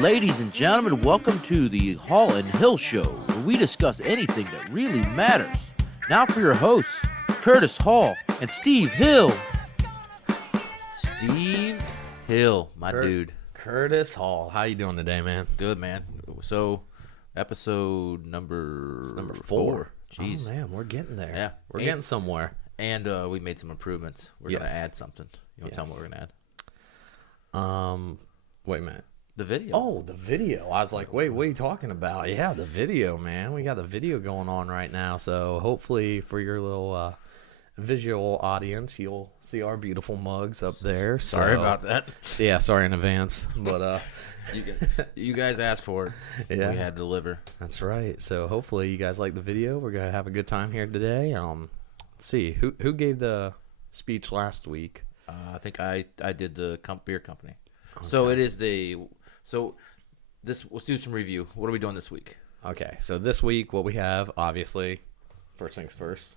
Ladies and gentlemen, welcome to the HALL&HILL show, where we discuss anything that really matters. Now for your hosts, Curtis Hall and Steve Hill. Steve Hill, my dude. Curtis Hall, how you doing today, man? Good, man. So, episode number 4. Jeez. Oh, man, we're getting there. Yeah. We're getting somewhere. And we made some improvements. We're going to add something. You want to tell them what we're going to add? Wait a minute. The video. Oh, the video. I was like, wait, what are you talking about? Yeah, the video, man. We got the video going on right now. So hopefully for your little visual audience, you'll see our beautiful mugs up there. Sorry about that. So, yeah, sorry in advance. But you guys asked for it. Yeah. We had to deliver. That's right. So hopefully you guys like the video. We're going to have a good time here today. Let's see. Who gave the speech last week? I think I did the beer company. Okay. So it is let's do some review. What are we doing this week? Okay, so this week what we have, obviously, first things first.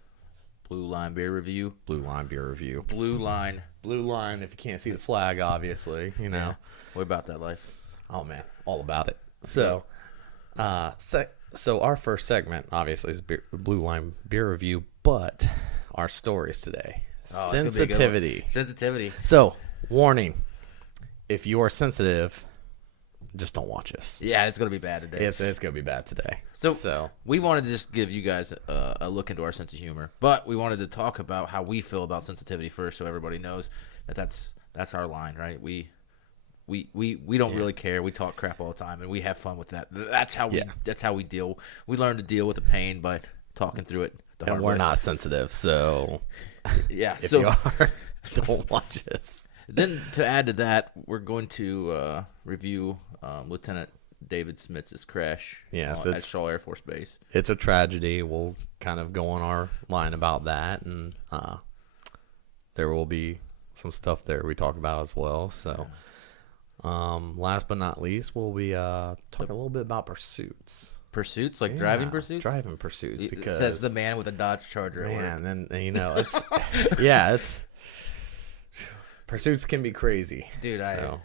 Blue Line beer review. Blue Line beer review. Blue Line. Blue Line, if you can't see the flag, obviously, you know. Yeah. What about that life? Oh, man, all about it. So, so our first segment, obviously, is Blue Line beer review, but our stories today. Oh, sensitivity. Sensitivity. So, warning, if you are sensitive, just don't watch us. Yeah, it's going to be bad today. It's going to be bad today. So we wanted to just give you guys a look into our sense of humor, but we wanted to talk about how we feel about sensitivity first, so everybody knows that's our line, right? We don't really care. We talk crap all the time, and we have fun with that. That's how we deal. We learn to deal with the pain by talking through it. And we're not sensitive, so yeah. If you are, don't watch us. Then to add to that, we're going to review Lieutenant David Schmitz's crash at Shaw Air Force Base. It's a tragedy. We'll kind of go on our line about that, and there will be some stuff there we talk about as well. So last but not least, we'll be talking a little bit about pursuits. Pursuits, like driving pursuits? Driving pursuits. Because, says the man with a Dodge Charger. Man, and you know, it's pursuits can be crazy. Dude, I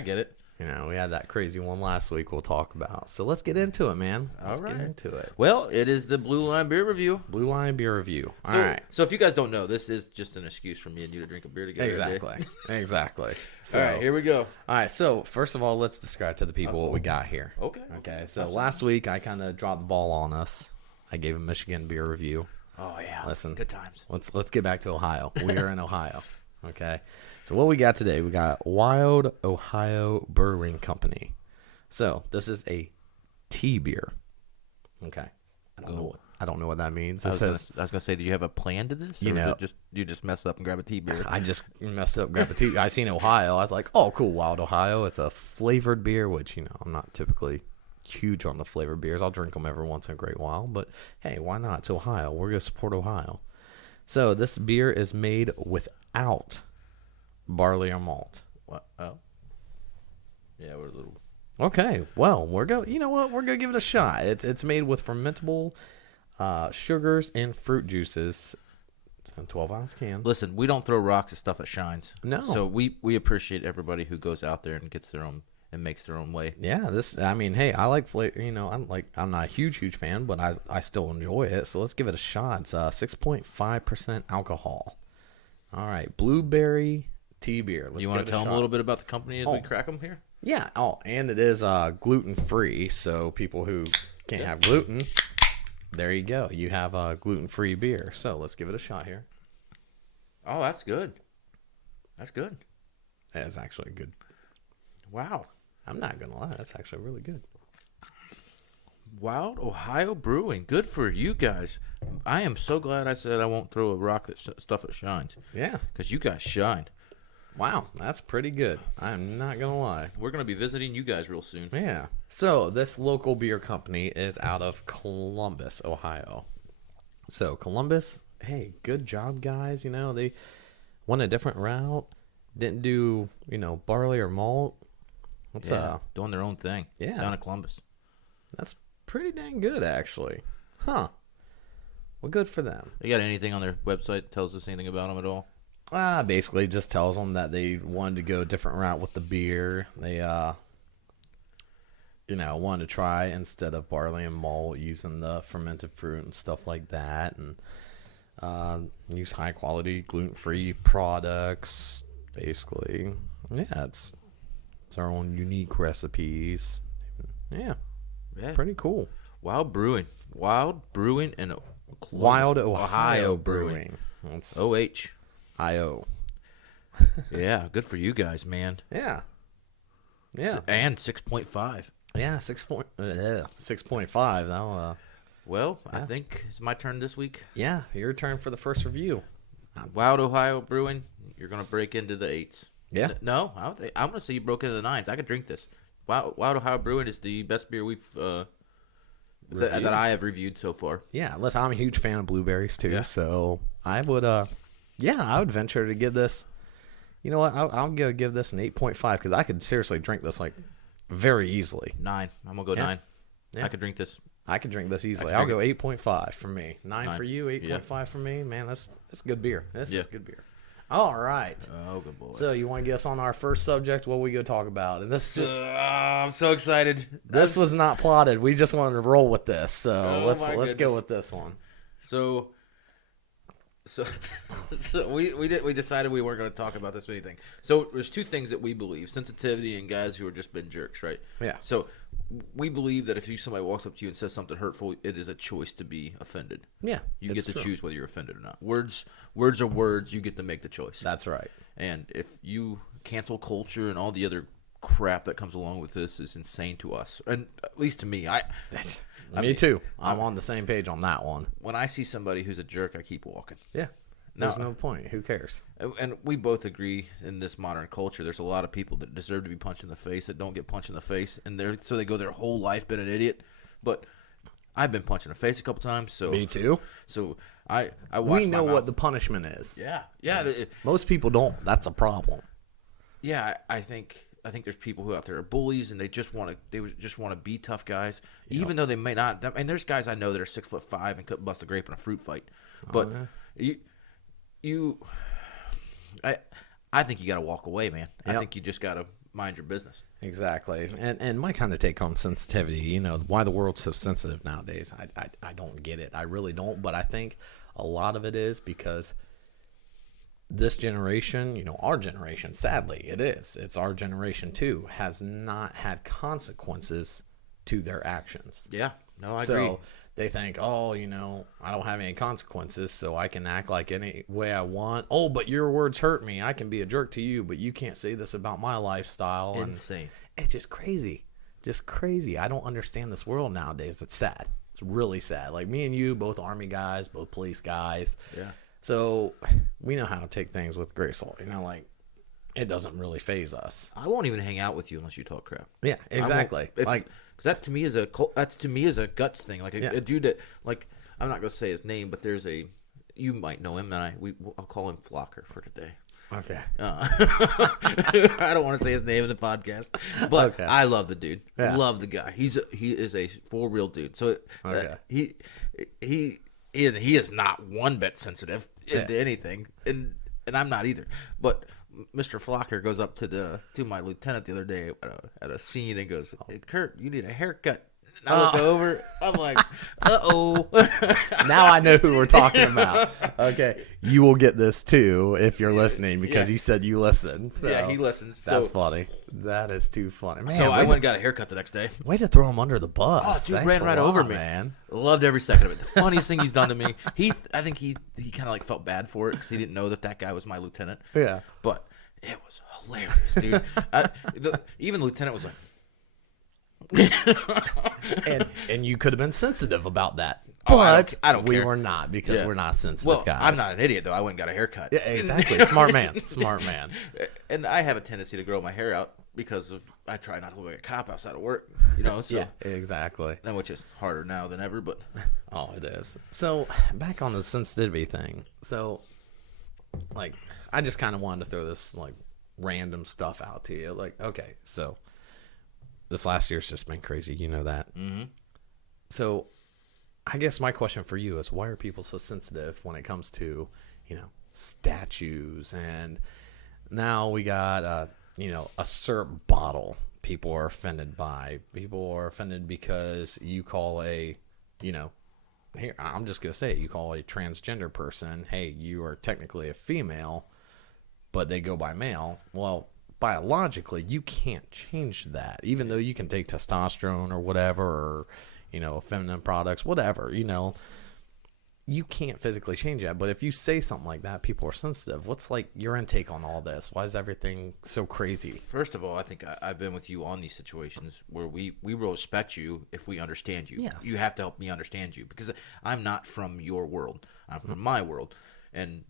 get it. You know, we had that crazy one last week we'll talk about. So let's get into it, man. Let's get into it. Well, it is the Blue Line beer review. Blue Line beer review. All right. So if you guys don't know, this is just an excuse for me and you to drink a beer together. Exactly. So, all right, here we go. All right, so first of all, let's describe to the people what we got here. Okay. So last week I kind of dropped the ball on us. I gave a Michigan beer review. Oh, yeah. Listen. Good times. Let's get back to Ohio. We are in Ohio. Okay. So what we got today, we got Wild Ohio Brewing Company. So this is a tea beer. Okay. I don't know what that means. I was gonna say, do you have a plan to this? Or is it just you just mess up and grab a tea beer? I just messed up, grab a tea. I seen Ohio. I was like, oh, cool, Wild Ohio. It's a flavored beer, which I'm not typically huge on the flavored beers. I'll drink them every once in a great while, but hey, why not? It's Ohio. We're gonna support Ohio. So this beer is made without barley or malt. What? Oh, yeah, we're a little. Okay, well, you know what? We're gonna give it a shot. It's made with fermentable sugars and fruit juices. It's in a 12-ounce can. Listen, we don't throw rocks at stuff that shines. No. So we appreciate everybody who goes out there and gets their own and makes their own way. Yeah, hey, I like flavor. I'm not a huge fan, but I still enjoy it. So let's give it a shot. It's 6.5% alcohol. All right, blueberry tea beer. You want to tell them a little bit about the company as we crack them here? Yeah. Oh, and it is gluten-free, so people who can't have gluten, there you go. You have a gluten-free beer. So let's give it a shot here. Oh, that's good. That's good. It's actually good. Wow. I'm not going to lie. That's actually really good. Wild Ohio Brewing. Good for you guys. I am so glad I said I won't throw a rock at stuff that shines. Yeah. Because you guys shine. Wow, that's pretty good. I'm not going to lie. We're going to be visiting you guys real soon. Yeah. So this local beer company is out of Columbus, Ohio. So Columbus, hey, good job, guys. They went a different route. Didn't do, barley or malt. Doing their own thing. Yeah. Down in Columbus. That's pretty dang good, actually. Huh. Well, good for them. They got anything on their website that tells us anything about them at all? Basically just tells them that they wanted to go a different route with the beer. They wanted to try instead of barley and malt, using the fermented fruit and stuff like that, and use high quality gluten free products. Basically, yeah, it's our own unique recipes. Yeah, pretty cool. Wild Brewing and Wild Ohio Brewing. That's OH. IO. Yeah, good for you guys, man. Yeah. And 6.5. Yeah, 6.5. Now, well, I think it's my turn this week. yeah, your turn for the first review. Wild Ohio Brewing, you're going to break into the 8s. Yeah. No, I'm going to say you broke into the 9s. I could drink this. Wild Ohio Brewing is the best beer we've that I have reviewed so far. Yeah, listen, I'm a huge fan of blueberries too, Yeah. so I would, I would venture to give this. You know what? I'll give this an 8.5 because I could seriously drink this like very easily. 9. I'm gonna go 9. Yeah. I could drink this. I could drink this easily. I I'll could go 8.5 for me. 9 for you, 8.5 Yeah. for me. Man, that's good beer. This Yeah. is good beer. All right. Oh, good boy. So you want to get us on our first subject? What we go talk about? And this just I'm so excited. this was not plotted. We just wanted to roll with this. So Oh, let's my go goodness. with this one. So we decided we weren't going to talk about this or anything. So there's two things that we believe: sensitivity and guys who are just been jerks, right? Yeah. So we believe that if somebody walks up to you and says something hurtful, it is a choice to be offended. Yeah. You it's get to true. choose whether you're offended or not. Words are words. You get to make the choice. That's right. And if you cancel culture and all the other crap that comes along with this is insane to us, and at least to me, Me too. I'm on the same page on that one. when I see somebody who's a jerk, I keep walking. Yeah. There's no point. Who cares? And we both agree in this modern culture, there's a lot of people that deserve to be punched in the face that don't get punched in the face, and so they go their whole life being an idiot. But I've been punched in the face a couple times, so Me too. So I watch We my know mouth. what the punishment is. Yeah. Most people don't. That's a problem. Yeah, I think there's people who out there are bullies and they just want to be tough guys, even though they may not. And there's guys I know that are 6'5" and couldn't bust a grape in a fruit fight. But I think you got to walk away, man. Yep. I think you just got to mind your business. Exactly. And my kind of take on sensitivity, why the world's so sensitive nowadays, I don't get it. I really don't. But I think a lot of it is because this generation, our generation, sadly, it's our generation too, has not had consequences to their actions. Yeah. No, I agree. So they think, I don't have any consequences, so I can act like any way I want. Oh, but your words hurt me. I can be a jerk to you, but you can't say this about my lifestyle. Insane. And it's just crazy. Just crazy. I don't understand this world nowadays. It's sad. It's really sad. Like me and you, both Army guys, both police guys. Yeah. So we know how to take things with grace. It doesn't really faze us. I won't even hang out with you unless you talk crap. Yeah, exactly. Because that to me is a guts thing. Like a dude that, like, I'm not gonna say his name, but you might know him, and I'll call him Flocker for today. Okay. I don't want to say his name in the podcast, but Okay. I love the dude. Yeah. Love the guy. He is a for real dude. So Okay. he is not one bit sensitive to anything, and I'm not either. But Mr. Flocker goes up to my lieutenant the other day at a scene and goes, "Hey, Kurt, you need a haircut." And I look over. I'm like, uh-oh. Now I know who we're talking about. Okay. You will get this too if you're listening because you said you listened. So Yeah, he listens. That's funny. That is too funny. Man, So I went and got a haircut the next day. way to throw him under the bus. Oh, dude Thanks ran a right lot, over me, man. Loved every second of it. The funniest thing he's done to me. I think he kind of like felt bad for it because he didn't know that guy was my lieutenant. Yeah. But it was hilarious, dude. Even the lieutenant was like, and you could have been sensitive about that. Oh, But I don't we care. were not because Yeah. we're not sensitive well, guys. I'm not an idiot though. I went and got a haircut. Yeah, exactly. Smart man. Smart man. And I have a tendency to grow my hair out because I try not to look like a cop outside of work. So Yeah, exactly. which is harder now than ever. But Oh, it is. So back on the sensitivity thing. So, I just kind of wanted to throw this random stuff out to you. Okay, so this last year's just been crazy. You know that. Mm-hmm. So, I guess my question for you is, why are people so sensitive when it comes to, statues? And now we got, a syrup bottle people are offended by. People are offended because you call a, you know, here, I'm just going to say it, you call a transgender person, hey, you are technically a female, but they go by male. Well, biologically, you can't change that. Even though you can take testosterone or whatever, or, you know, feminine products, whatever, you know, you can't physically change that. But if you say something like that, people are sensitive. What's like your intake on all this? Why is everything so crazy? First of all, I think I've been with you on these situations where we will respect you if we understand you. Yes. You have to help me understand you, because I'm not from your world. I'm from my world, and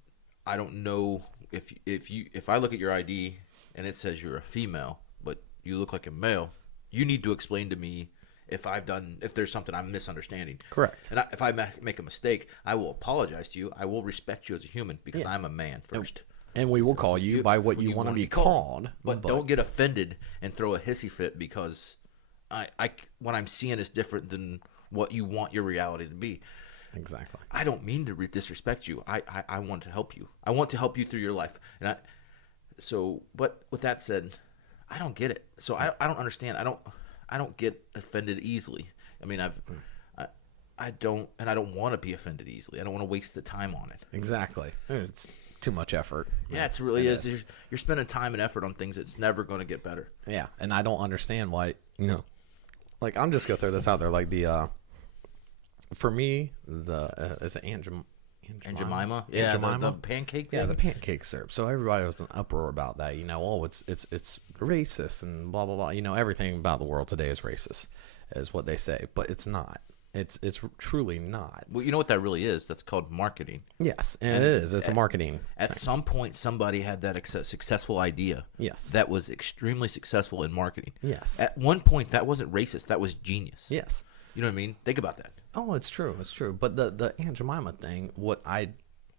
I don't know if I look at your ID and it says you're a female, but you look like a male. You need to explain to me if there's something I'm misunderstanding. Correct. And if I make a mistake, I will apologize to you. I will respect you as a human, because I'm a man first. And we will call you by what you want to be called. But don't get offended and throw a hissy fit because what I'm seeing is different than what you want your reality to be. Exactly. I don't mean to disrespect you. I want to help you. I want to help you through your life. But with that said, I don't get it. So I don't understand. I don't get offended easily. I mean, I don't want to be offended easily. I don't want to waste the time on it. Exactly. It's too much effort. Yeah, it really is. You're spending time and effort on things that's never going to get better. Yeah, and I don't understand why, you know, like, I'm just going to throw this out there. Like, for me, is it Aunt Jemima? Yeah, the pancake thing? Yeah, the pancake syrup. So everybody was in uproar about that. You know, oh, it's racist and blah, blah, blah. You know, everything about the world today is racist, is what they say. But it's not. It's truly not. Well, you know what that really is? That's called marketing. Yes, and it is. It's a marketing. At some point, somebody had that successful idea. Yes. That was extremely successful in marketing. Yes. At one point, that wasn't racist. That was genius. Yes. You know what I mean? Think about that. Oh, it's true. It's true. But the Aunt Jemima thing, what I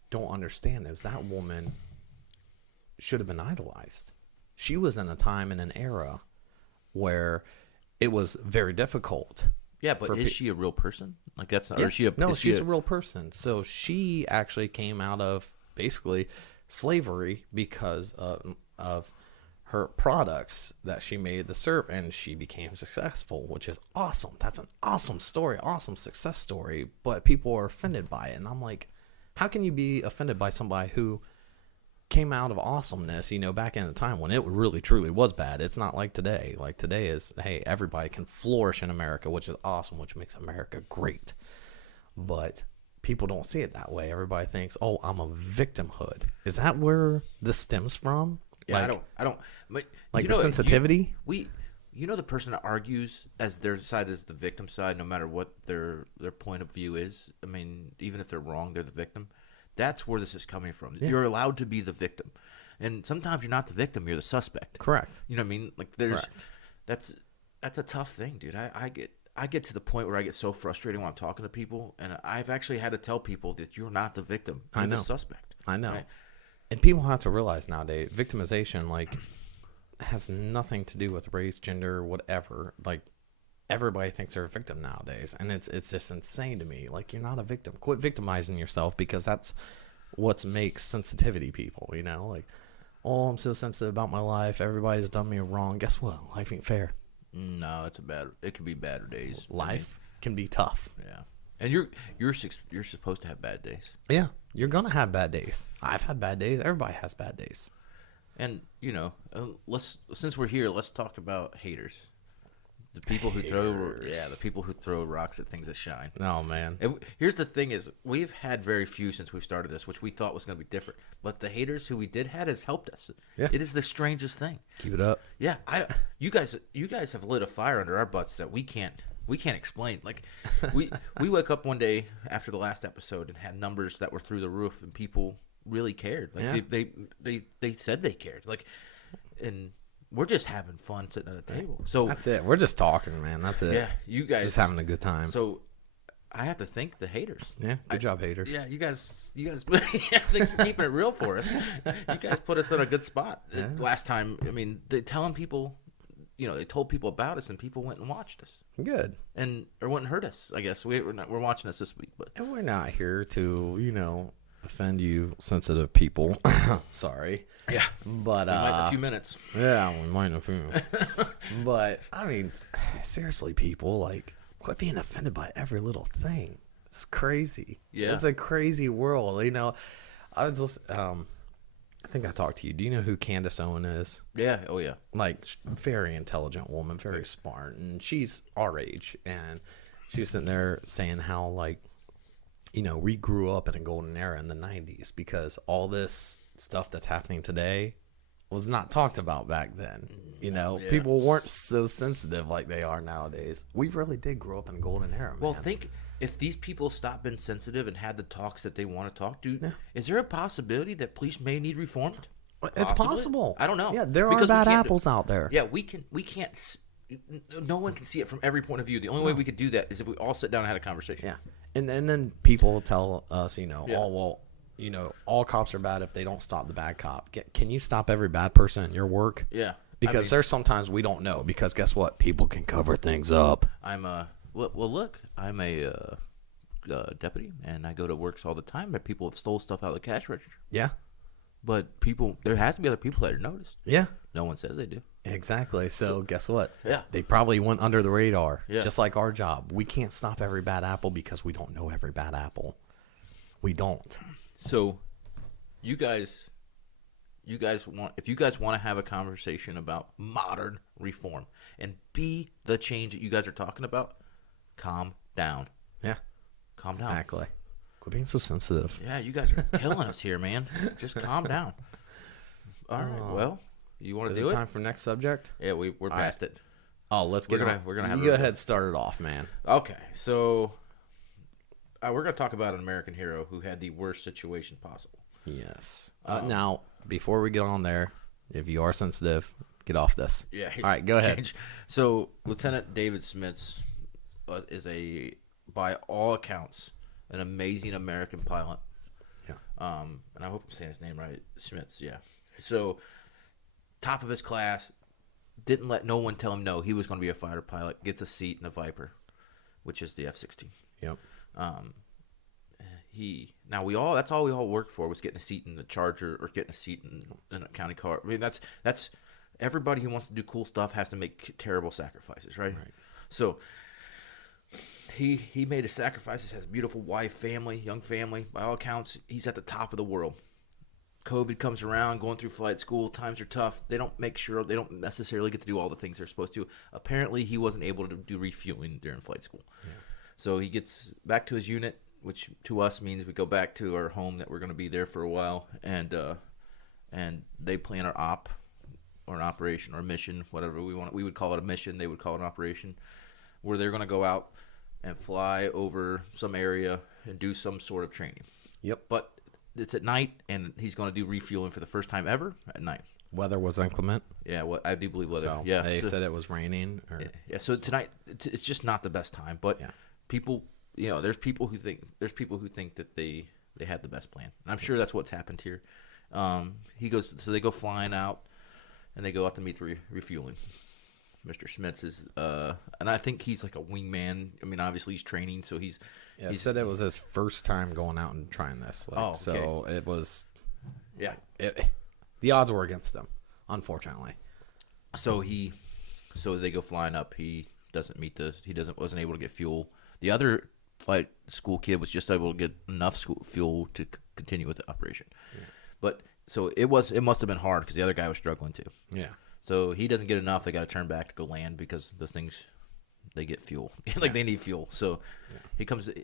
don't understand is that woman should have been idolized. She was in a time and an era where it was very difficult. Yeah, but is she a real person? Like, that's not, Yeah. or is she a No, is she's she a real person. So she actually came out of basically slavery because of her products that she made, the syrup, and she became successful, which is awesome. That's an awesome story, awesome success story. But people are offended by it, and I'm like, how can you be offended by somebody who came out of awesomeness, you know, back in a time when it really truly was bad? It's not like today. Like, today is, hey, everybody can flourish in America, which is awesome, which makes America great. But people don't see it that way. Everybody thinks, oh, I'm a victimhood. Is that where this stems from? Yeah, I don't. But like, the sensitivity. You know, the person that argues as their side is the victim side, no matter what their point of view is. I mean, even if they're wrong, they're the victim. That's where this is coming from. Yeah. You're allowed to be the victim, and sometimes you're not the victim. You're the suspect. Correct. You know what I mean? Like, that's a tough thing, dude. I get to the point where I get so frustrated when I'm talking to people, and I've actually had to tell people that you're not the victim. You're the suspect. I know. Right? And people have to realize nowadays, victimization, like, has nothing to do with race, gender, whatever. Like, everybody thinks they're a victim nowadays, and it's just insane to me. Like, you're not a victim. Quit victimizing yourself, because that's what makes sensitivity people, you know? Like, oh, I'm so sensitive about my life. Everybody's done me wrong. Guess what? Life ain't fair. No, it can be better days. Life can be tough. Yeah. And you're supposed to have bad days. Yeah, you're gonna have bad days. I've had bad days. Everybody has bad days. And, you know, since we're here, let's talk about haters. The people who throw rocks at things that shine. Oh, man. And here's the thing: is we've had very few since we started this, which we thought was going to be different. But the haters who we did had has helped us. Yeah. It is the strangest thing. Keep it up. Yeah, you guys have lit a fire under our butts that we can't explain. Like, we woke up one day after the last episode and had numbers that were through the roof, and people really cared. Like, they said they cared. Like, and we're just having fun sitting at a table. So that's it. We're just talking, man. That's it. Yeah, you guys just having a good time. So I have to thank the haters. Yeah, good job, haters. Yeah, you guys keeping it real for us. You guys put us in a good spot. Yeah. Last time, I mean, they told people about us, and people went and watched us. Good. Or went and heard us. I guess we're watching us this week, but and we're not here to, offend you sensitive people. Sorry. Yeah. But We might in a few minutes. yeah, we might in a few. But I mean, seriously, people, like, quit being offended by every little thing. It's crazy. Yeah. It's a crazy world. You know, I was listening, I think I talked to you. Do you know who Candace Owen is? Yeah. Oh yeah. Like, very intelligent woman, very smart, and she's our age, and she was sitting there saying how, like, you know, we grew up in a golden era in the 90s because all this stuff that's happening today was not talked about back then. You know, Yeah. people weren't so sensitive like they are nowadays. We really did grow up in a golden era, man. Well, think if these people stopped being sensitive and had the talks that they want to talk to, is there a possibility that police may need reformed? It's Possibly? possible. I don't know. Yeah, there Because are we bad can't apples out there. Yeah, we can't. No one can see it from every point of view. The only way we could do that is if we all sit down and had a conversation. Yeah. And then people tell us, you know, Yeah. oh, well, you know, all cops are bad if they don't stop the bad cop. Can you stop every bad person in your work? Yeah. Because there's sometimes we don't know. Because guess what? People can cover things up. I'm well, look, I'm a deputy, and I go to works all the time that people have stole stuff out of the cash register. Yeah. But there has to be other people that are noticed. Yeah. No one says they do. Exactly. So guess what? Yeah. They probably went under the radar. Yeah. Just like our job. We can't stop every bad apple because we don't know every bad apple. We don't. So, you guys want if you guys want to have a conversation about modern reform and be the change that you guys are talking about, calm down. Yeah. Calm down. Exactly. Quit being so sensitive. Yeah, you guys are killing us here, man. Just calm down. All right. Well, you want to Is do it it? time for next subject? Yeah, we're past it. Oh, let's get on. We're gonna have you go ahead, start it off, man. Okay, so we're gonna talk about an American hero who had the worst situation possible. Yes. Now, before we get on there, if you are sensitive, get off this. Yeah. All right, go ahead. Change. So Lieutenant David Schmitz is by all accounts, an amazing American pilot. Yeah. And I hope I'm saying his name right. Schmitz. Yeah. So top of his class, didn't let no one tell him no. He was going to be a fighter pilot. Gets a seat in the Viper, which is the F-16. Yep. That's all we all worked for was getting a seat in the Charger or getting a seat in a county car. I mean, that's everybody who wants to do cool stuff has to make terrible sacrifices, right? So he made his sacrifices, has a beautiful wife, family, young family. By all accounts, he's at the top of the world. COVID comes around, going through flight school, times are tough. They don't necessarily get to do all the things they're supposed to. Apparently, he wasn't able to do refueling during flight school. Yeah. So he gets back to his unit, which to us means we go back to our home that we're going to be there for a while, and they plan our op or an operation or a mission, whatever we want. We would call it a mission. They would call it an operation, where they're going to go out and fly over some area and do some sort of training. Yep. But it's at night, and he's going to do refueling for the first time ever at night. Weather was inclement. Yeah, I do believe weather. So yeah, they said it was raining. Yeah, so tonight it's just not the best time. But people, there's people who think that they had the best plan. And I'm sure that's what's happened here. They go flying out, and they go out to meet the refueling. Mr. Schmitz is, and I think he's like a wingman. I mean, obviously he's training, so he said it was his first time going out and trying this. So it was, the odds were against him, unfortunately. So they go flying up. He wasn't able to get fuel. The other flight school kid was just able to get enough fuel to continue with the operation. Yeah. But so it must have been hard because the other guy was struggling too. Yeah. So he doesn't get enough. They got to turn back to go land because those things, they get fuel. They need fuel. So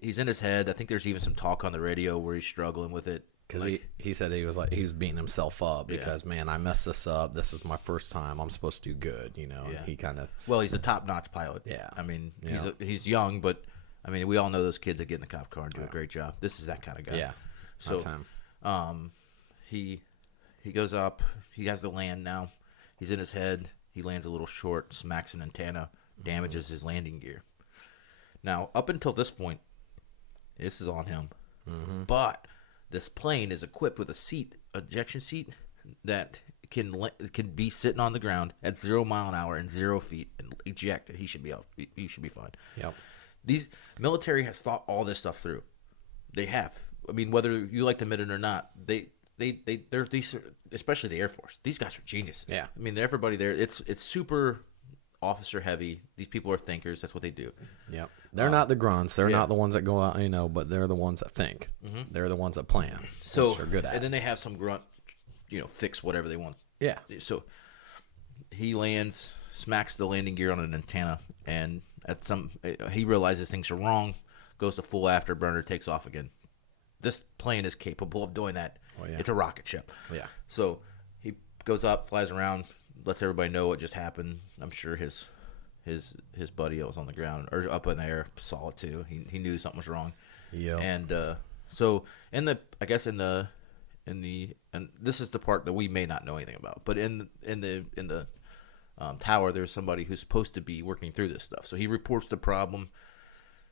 he's in his head. I think there's even some talk on the radio where he's struggling with it. Because he said he was beating himself up because, man, I messed this up. This is my first time. I'm supposed to do good, Yeah. And he kind of. Well, he's a top-notch pilot. Yeah. I mean, he's young, but I mean, we all know those kids that get in the cop car and do a great job. This is that kind of guy. Yeah. So, that's him. He goes up. He has to land now. He's in his head. He lands a little short, smacks an antenna, damages his landing gear. Now, up until this point, this is on him. Mm-hmm. But this plane is equipped with a ejection seat that can be sitting on the ground at 0 mile an hour and 0 feet and eject, and he should be fine. Yep. These military has thought all this stuff through. They have. I mean, whether you like to admit it or not, they're these, especially the Air Force. These guys are geniuses. Yeah. I mean, everybody there. It's super officer heavy. These people are thinkers. That's what they do. Yep. They're not the grunts. They're yeah. not the ones that go out, but they're the ones that think. They're the ones that plan. So which they're good at. And then they have some grunt, fix whatever they want. Yeah. So he lands, smacks the landing gear on an antenna, and he realizes things are wrong, goes to full afterburner, takes off again. This plane is capable of doing that. Oh, yeah. It's a rocket ship. Yeah. So he goes up, flies around, lets everybody know what just happened. I'm sure his buddy that was on the ground or up in the air saw it too. He knew something was wrong. Yeah. And so and this is the part that we may not know anything about, but in the tower, there's somebody who's supposed to be working through this stuff. So he reports the problem.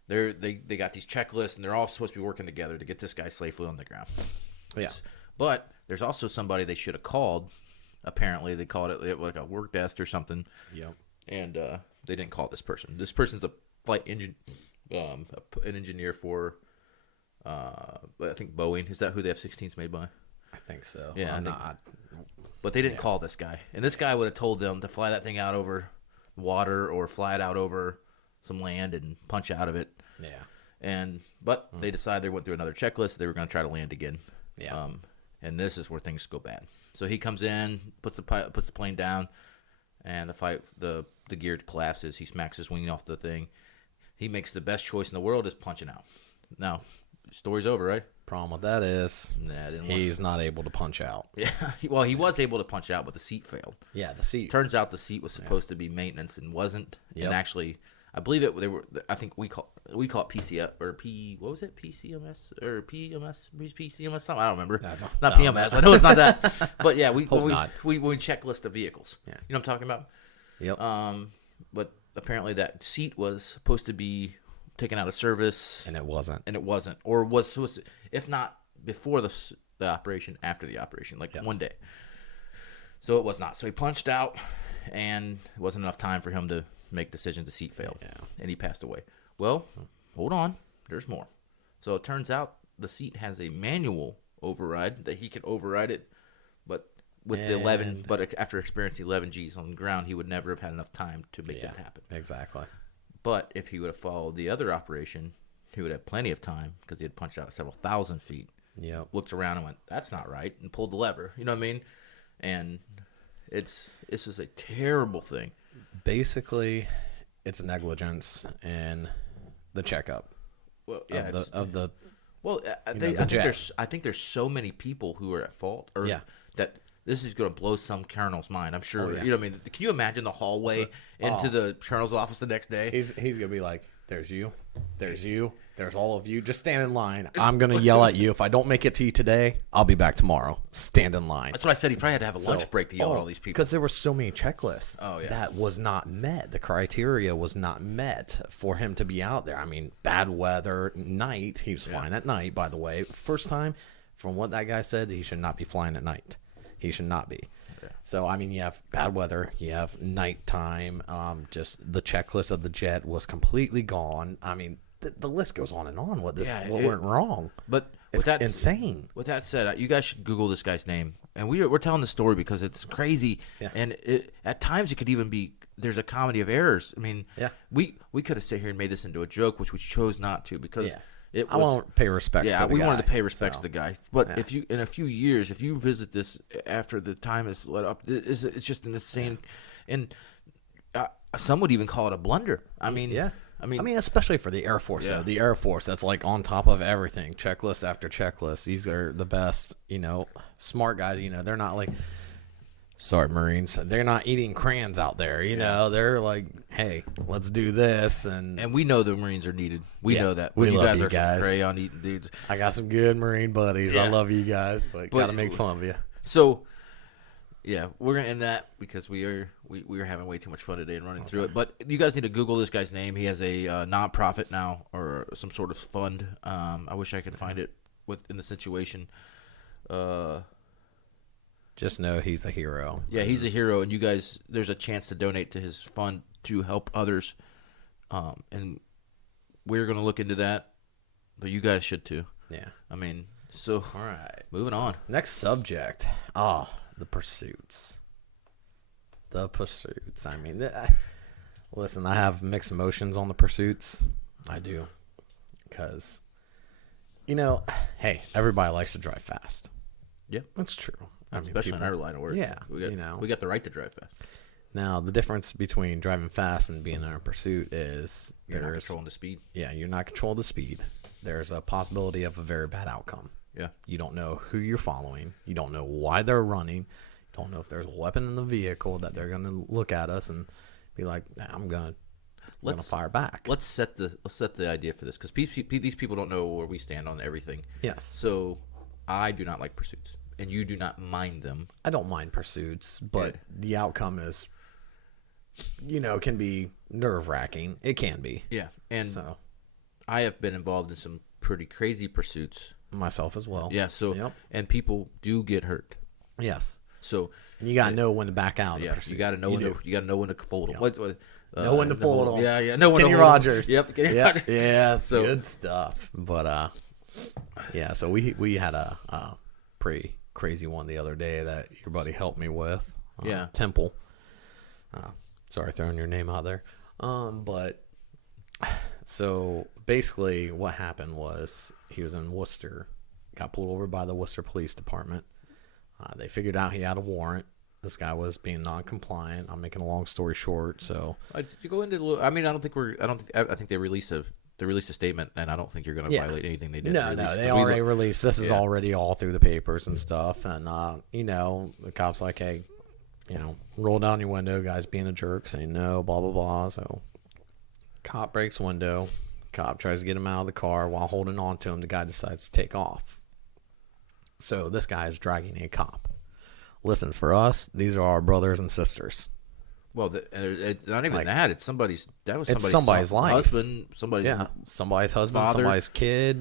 They got these checklists, and they're all supposed to be working together to get this guy safely on the ground. Yeah. But there's also somebody they should have called. Apparently, they called it like a work desk or something. Yep. And they didn't call this person. This person's a flight engine, an engineer for, I think Boeing. Is that who the F-16's made by? I think so. Yeah, but they didn't call this guy. And this guy would have told them to fly that thing out over water or fly it out over some land and punch out of it. Yeah. But they decided they went through another checklist. They were going to try to land again. Yeah. And this is where things go bad. So he comes in, puts the plane down, and the gear collapses. He smacks his wing off the thing. He makes the best choice in the world, is punching out. Now, story's over, right? Problem with that is he's not able to punch out. Yeah. Well, he was able to punch out, but the seat failed. Yeah, the seat. Turns out the seat was supposed to be maintenance and wasn't. Yep. And actually, I believe it. They were. I think we call it PCF or P. What was it? PCMS or PMS? PCMS? Something I don't remember. Not PMS. I know it's not that. But yeah, we checklist the vehicles. Yeah. You know what I'm talking about? Yep. But apparently that seat was supposed to be taken out of service, and it wasn't. Or was supposed to, if not before the operation, after the operation, like one day. So it was not. So he punched out, and it wasn't enough time for him to make decisions. The seat failed, and he passed away. Well, hold on. There's more. So it turns out the seat has a manual override that he can override it, but with the 11, but after experiencing 11 Gs on the ground, he would never have had enough time to make that happen. Exactly. But if he would have followed the other operation, he would have plenty of time because he had punched out several thousand feet. Yep. Looked around and went, "That's not right," and pulled the lever. You know what I mean? And this is a terrible thing. Basically, it's negligence in the checkup. Well, yeah. I think there's so many people who are at fault, that this is going to blow some colonel's mind. I'm sure. You know what I mean? Can you imagine the hallway into the colonel's office the next day? He's going to be like, "There's you, there's all of you. Just stand in line. I'm going to yell at you. If I don't make it to you today, I'll be back tomorrow. Stand in line." That's what I said. He probably had to have a lunch break to yell at all these people. Because there were so many checklists that was not met. The criteria was not met for him to be out there. I mean, bad weather, night. He was flying at night, by the way. First time, from what that guy said, he should not be flying at night. He should not be. Yeah. So, I mean, you have bad weather. You have nighttime. Just the checklist of the jet was completely gone. I mean, the list goes on and on. What went wrong? But it's insane. With that said, you guys should Google this guy's name. And we're telling the story because it's crazy. Yeah. And at times it could even be, there's a comedy of errors. I mean, we could have sat here and made this into a joke, which we chose not to because I won't pay respects to the guy. We wanted to pay respects to the guy. But if you, in a few years, if you visit this after the time is let up, it's just an insane. And some would even call it a blunder. I mean, especially for the Air Force, though. The Air Force, that's like on top of everything. Checklist after checklist. These are the best, smart guys. They're not like, sorry, Marines. They're not eating crayons out there. They're like, hey, let's do this. And we know the Marines are needed. We know that. We love guys you are guys. Crayon eating dudes. I got some good Marine buddies. I love you guys, but got to make fun of you. So, we're gonna end that because we are having way too much fun today and running through it. But you guys need to Google this guy's name. He has a non-profit now or some sort of fund. I wish I could find it in the situation. Just know he's a hero. Yeah, he's a hero, and you guys, there's a chance to donate to his fund to help others. And we're gonna look into that, but you guys should too. Yeah. I mean, so All right. moving on. Next subject. Oh, the pursuits. The pursuits. I mean, listen, I have mixed emotions on the pursuits. I do. Because, hey, everybody likes to drive fast. Yeah, That's true. especially in our line of work. Yeah, we got the right to drive fast. Now, the difference between driving fast and being in a pursuit is You're not controlling the speed. Yeah, you're not controlling the speed. There's a possibility of a very bad outcome. Yeah. You don't know who you're following. You don't know why they're running. You don't know if there's a weapon in the vehicle that they're going to look at us and be like, nah, I'm going to fire back. Let's set the idea for this, because these people don't know where we stand on everything. Yes. So I do not like pursuits, and you do not mind them. I don't mind pursuits, but the outcome is, can be nerve-wracking. It can be. Yeah, and So I have been involved in some pretty crazy pursuits. myself as well. Yeah, so and people do get hurt. Yes. So And you got to know when to back out of the yeah, pursuit. you got to know when to fold them. Know when to fold them. Yeah, know when Kenny to hold 'em. Rogers. Yep, Kenny Yeah, Rogers. yeah, So- good stuff. But yeah, so we had a pretty crazy one the other day that your buddy helped me with. Yeah. Temple. Sorry, throwing your name out there. But so basically, what happened was he was in Worcester, got pulled over by the Worcester Police Department. They figured out he had a warrant. This guy was being non-compliant. I'm making a long story short. So Did you go into? I mean, I think they released a statement, and I don't think you're going to violate anything they did. No, they already released. This is already all through the papers and stuff. And the cop's like, hey, roll down your window, guys being a jerk, saying no, blah blah blah. So cop breaks window. Cop tries to get him out of the car while holding on to him. The guy decides to take off. So this guy is dragging a cop. Listen, for us, these are our brothers and sisters. Well, it's not even that. It's somebody's. That was It's somebody's somebody's life. husband. Somebody's somebody's husband, father. somebody's kid.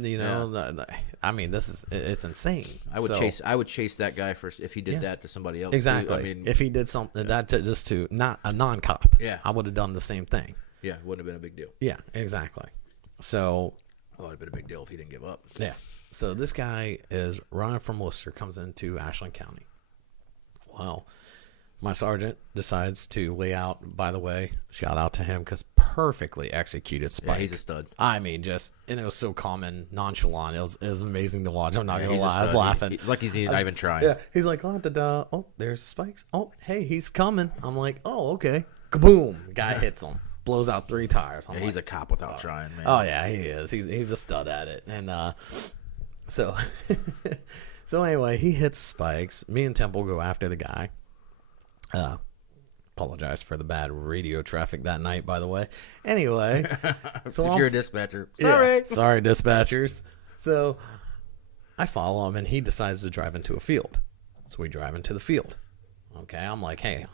I mean, it's insane. I would chase that guy first if he did that to somebody else. Exactly. Too. I mean, if he did something just to not a non-cop, I would have done the same thing. yeah, it wouldn't have been a big deal. Yeah, exactly. So Well, it would have been a big deal if he didn't give up. yeah, so this guy is running from Worcester, comes into Ashland County. Well, my sergeant decides to lay out. By the way, shout out to him because perfectly executed spike. Yeah, he's a stud. I mean, and it was so calm and nonchalant. It was amazing to watch. I'm not gonna He's a lie, I was stud. laughing. He's not even trying. Yeah, he's like, oh, there's spikes. Oh, hey, he's coming. I'm like, oh, okay. Kaboom! Guy hits him, blows out 3 tires. I'm Yeah, like, he's a cop without trying, man. oh yeah, he is. He's a stud at it. And so so anyway, he hits spikes. Me and Temple go after the guy. Apologize for the bad radio traffic that night, by the way. Anyway, So if you're a dispatcher, sorry, dispatchers. So I follow him, and he decides to drive into a field. So we drive into the field. Okay, I'm like, hey,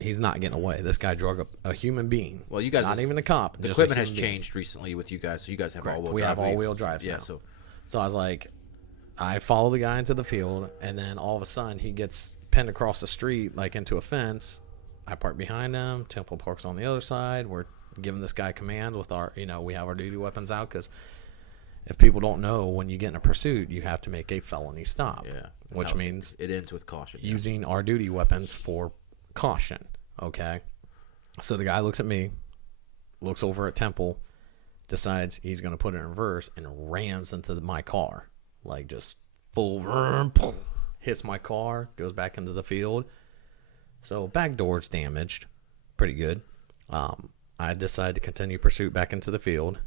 he's not getting away. This guy drug up a human being. Well, you guys, not even a cop. The just a equipment has human being. changed recently with you guys, so you guys have Correct. all-wheel We drive. have all-wheel drives Yeah, now. So I was like, I follow the guy into the field, and then all of a sudden he gets pinned across the street, like into a fence. I park behind him. Temple parks on the other side. We're giving this guy commands with our, we have our duty weapons out because if people don't know, when you get in a pursuit, you have to make a felony stop. Yeah. Which means it ends with caution. using our duty weapons for caution. Okay. So the guy looks at me, looks over at Temple, decides he's going to put it in reverse and rams into my car. Like just full vroom, hits my car, goes back into the field. So back door's damaged, pretty good. I decide to continue pursuit back into the field.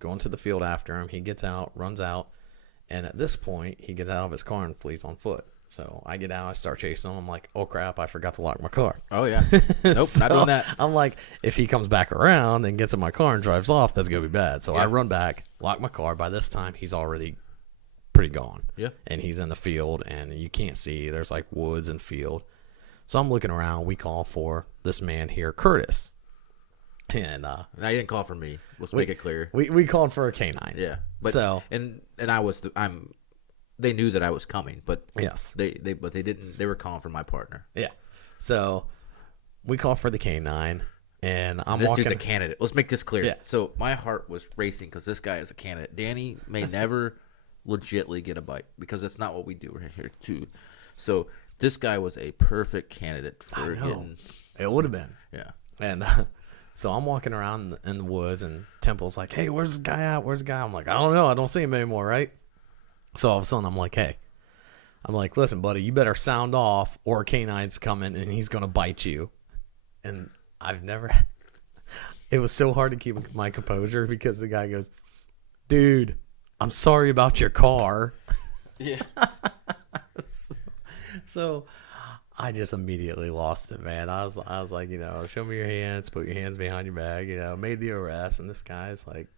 Go into the field after him. He gets out, runs out, and at this point, he gets out of his car and flees on foot. So I get out, I start chasing him. I'm like, oh crap, I forgot to lock my car. Oh yeah, nope, not doing that. I'm like, if he comes back around and gets in my car and drives off, that's gonna be bad. So I run back, lock my car. By this time, he's already pretty gone. Yeah, and he's in the field, and you can't see. There's like woods and field. So I'm looking around. We call for this man here, Curtis. And now you didn't call for me. Let's make it clear. We called for a canine. Yeah. But so and I was they knew that I was coming, but yes. They didn't. They were calling for my partner. Yeah. So we call for the canine, and I'm this walking. dude's a candidate. Let's make this clear. Yeah. So my heart was racing because this guy is a candidate. Danny may never legitly get a bite because that's not what we do right here too. So this guy was a perfect candidate for getting. It would have been. Yeah. And so I'm walking around in the woods, and Temple's like, "Hey, where's the guy at? Where's the guy?" I'm like, "I don't know. I don't see him anymore, right?" So all of a sudden, I'm like, "Hey," I'm like, "Listen, buddy, you better sound off, or a canine's coming, and he's gonna bite you." And I've never. It was so hard to keep my composure because the guy goes, "Dude, I'm sorry about your car." Yeah. So I just immediately lost it, man. I was like, show me your hands, put your hands behind your back, made the arrest, and this guy's like,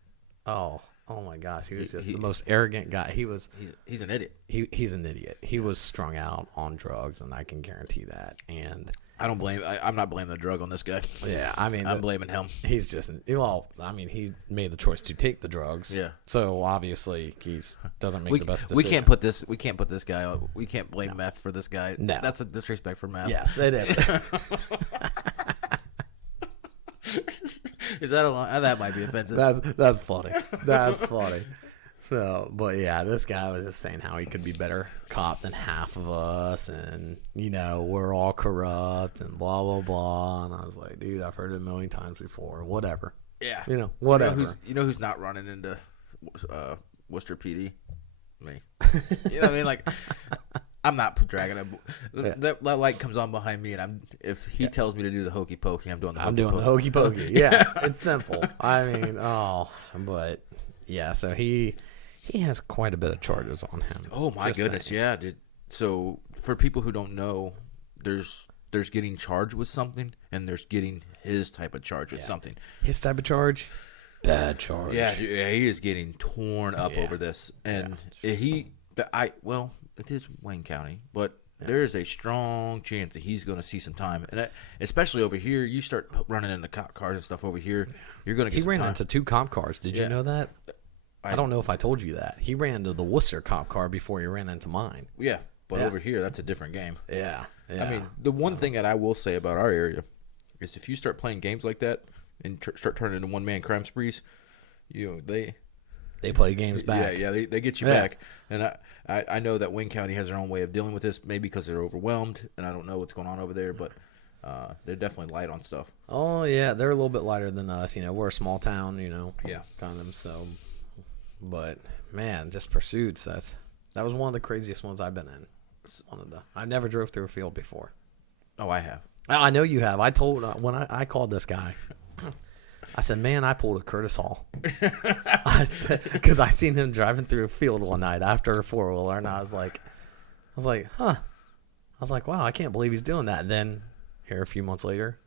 oh my gosh, he was just the most arrogant guy. He's an idiot. He's an idiot. He was strung out on drugs, and I can guarantee that. And I don't blame. I'm not blaming the drug on this guy. Yeah, I mean, I'm blaming him. He's just he made the choice to take the drugs. Yeah. So obviously he doesn't make the best decision. We can't put this guy. We can't blame meth for this guy. No, that's a disrespect for meth. Yes, it is. Is that a line? That might be offensive. That's funny. That's funny. So, but yeah, this guy was just saying how he could be better cop than half of us, and we're all corrupt and blah blah blah. And I was like, dude, I've heard it a million times before. Whatever. Yeah. Whatever. You know who's not running into Worcester PD? Me. You know what I mean? Like, I'm not dragging him. Yeah. That light comes on behind me, and if he tells me to do the hokey pokey, I'm doing the hokey pokey. Yeah, it's simple. I mean, but yeah. So he has quite a bit of charges on him. Oh my goodness, yeah, dude. So for people who don't know, there's getting charged with something, and there's getting his type of charge with something. His type of charge, bad charge. Yeah, he is getting torn up over this, and it is Wayne County, but there is a strong chance that he's going to see some time, and especially over here. You start running into cop cars and stuff over here, you're going to get. He ran into 2 cop cars. Did you know that? I don't know if I told you that. He ran into the Worcester cop car before he ran into mine. Yeah, but over here, that's a different game. Yeah. I mean, the one thing that I will say about our area is if you start playing games like that and start turning into one-man crime sprees, they play games back. Yeah, they get you back. And I know that Wayne County has their own way of dealing with this, maybe because they're overwhelmed, and I don't know what's going on over there, but they're definitely light on stuff. Oh, yeah, they're a little bit lighter than us. We're a small town, Yeah. kind of, so. But, man, just pursuits, that was one of the craziest ones I've been in. I never drove through a field before. Oh, I have. I know you have. I told when I called this guy, I said, "Man, I pulled a Curtis Hall." Because I seen him driving through a field one night after a 4-wheeler, and I was like, "Huh." I was like, "Wow, I can't believe he's doing that." And then here a few months later,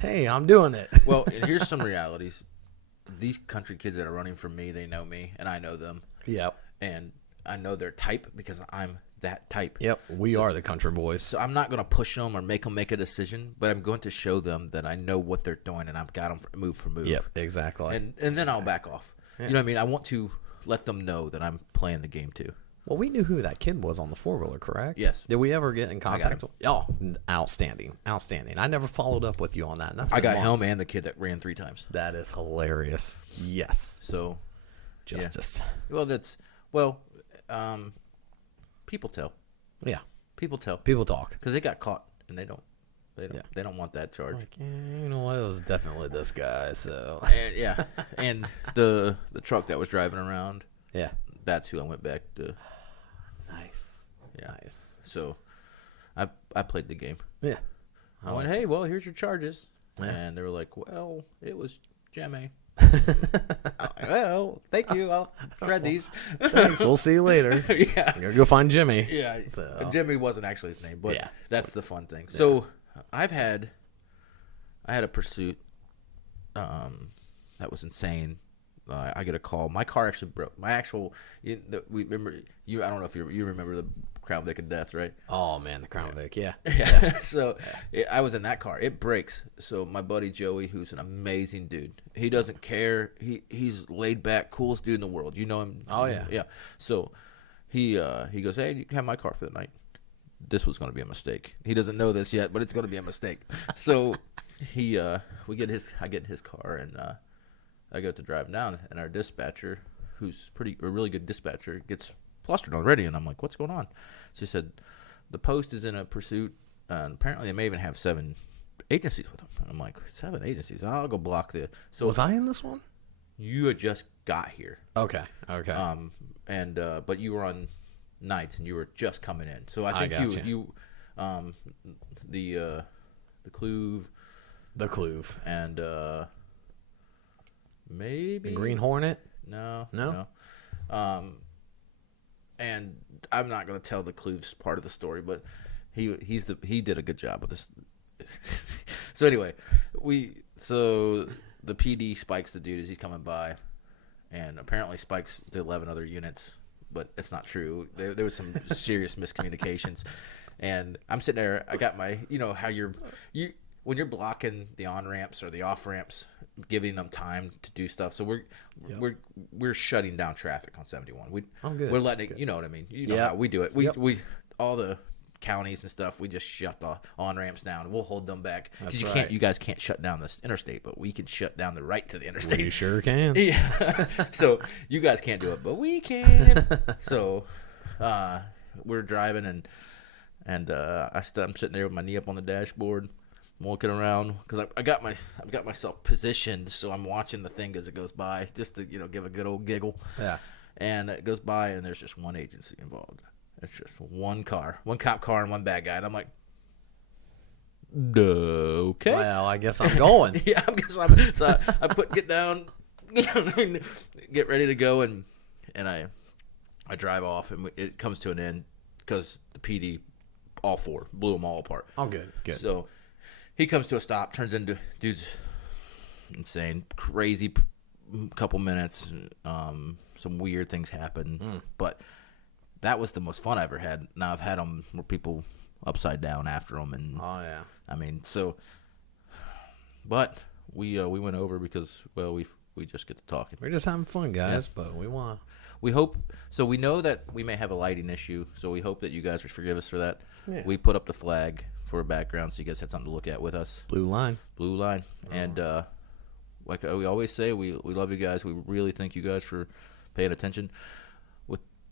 hey, I'm doing it. Well, and here's some realities. These country kids that are running from me, they know me, and I know them. Yep. And I know their type because I'm that type. Yep, we are the country boys. So I'm not going to push them or make them make a decision, but I'm going to show them that I know what they're doing, and I've got them move for move. Yep, exactly. And then I'll back off. Yeah. You know what I mean? I want to let them know that I'm playing the game too. Well, we knew who that kid was on the 4-wheeler, correct? Yes. Did we ever get in contact? Oh, outstanding. I never followed up with you on that. I got him and the kid that ran 3 times. That is hilarious. Yes. So, justice. Yeah. People tell. Yeah. People tell. People talk because they got caught and they don't want that charge. Like, you know what? It was definitely this guy. So. And, and the truck that was driving around. Yeah. That's who I went back to. Nice. Yeah. Nice. So, I played the game. Yeah. I went, hey, well, here's your charges. Yeah. And they were like, well, it was Jimmy. Well, thank you. I'll shred these. Thanks. We'll see you later. Yeah. You're gonna go find Jimmy. Yeah. So. Jimmy wasn't actually his name, but that's the fun thing. Yeah. So, I had a pursuit that was insane. I get a call. My car actually broke. I don't know if you remember the Crown Vic of death, right? Oh man, the Crown Vic, yeah. So I was in that car. It breaks. So my buddy Joey, who's an amazing dude, he doesn't care. He's laid back, coolest dude in the world. You know him? Oh yeah, yeah. So he goes, hey, you can have my car for the night. This was going to be a mistake. He doesn't know this yet, but it's going to be a mistake. So I get in his car and. I go to drive down, and our dispatcher, who's a really good dispatcher, gets flustered already, and I'm like, what's going on? She said, the post is in a pursuit, and apparently they may even have 7 agencies with them. And I'm like, 7 agencies? I'll go block the. So Was I in this one? You had just got here. Okay. But you were on nights, and you were just coming in. So I think the Cluve. The Cluve. And maybe the Green Hornet. No. And I'm not going to tell the Cluve's part of the story, but he did a good job with this. So anyway, the PD spikes the dude as he's coming by, and apparently spikes the 11 other units, but it's not true. There was some serious miscommunications, and I'm sitting there. I got my, how when you're blocking the on ramps or the off ramps, giving them time to do stuff. So we're shutting down traffic on 71. We're letting it, you know what I mean. You know how we do it. We all the counties and stuff. We just shut the on ramps down. We'll hold them back because you guys can't shut down this interstate, but we can shut down the right to the interstate. We sure can. Yeah. So you guys can't do it, but we can. So we're driving and I'm sitting there with my knee up on the dashboard. Walking around because I've got myself positioned so I'm watching the thing as it goes by just to give a good old giggle. Yeah. And it goes by and there's just one agency involved. It's just one cop car and one bad guy. And I'm like, okay. Well, I guess I'm going. Yeah, so I get down, get ready to go, and I drive off, and it comes to an end because the PD, all 4, blew them all apart. Oh, good. So he comes to a stop, turns into dude's insane, crazy couple minutes. Some weird things happen, but that was the most fun I ever had. Now I've had them where people upside down after them, and I mean, so. But we went over because we just get to talking. We're just having fun, guys, but we hope so. We know that we may have a lighting issue, so we hope that you guys would forgive us for that. Yeah. We put up the flag for a background, so you guys had something to look at with us. Blue line. And like we always say, we love you guys. We really thank you guys for paying attention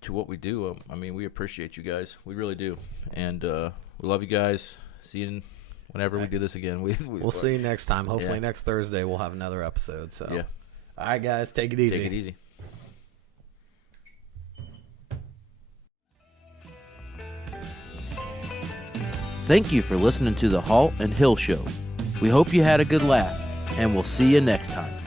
to what we do. I mean, we appreciate you guys. We really do. And we love you guys. See you whenever we do this again. We'll see you next time. Hopefully next Thursday we'll have another episode. So yeah. All right, guys, take it easy. Take it easy. Thank you for listening to the HALL&HILL Show. We hope you had a good laugh, and we'll see you next time.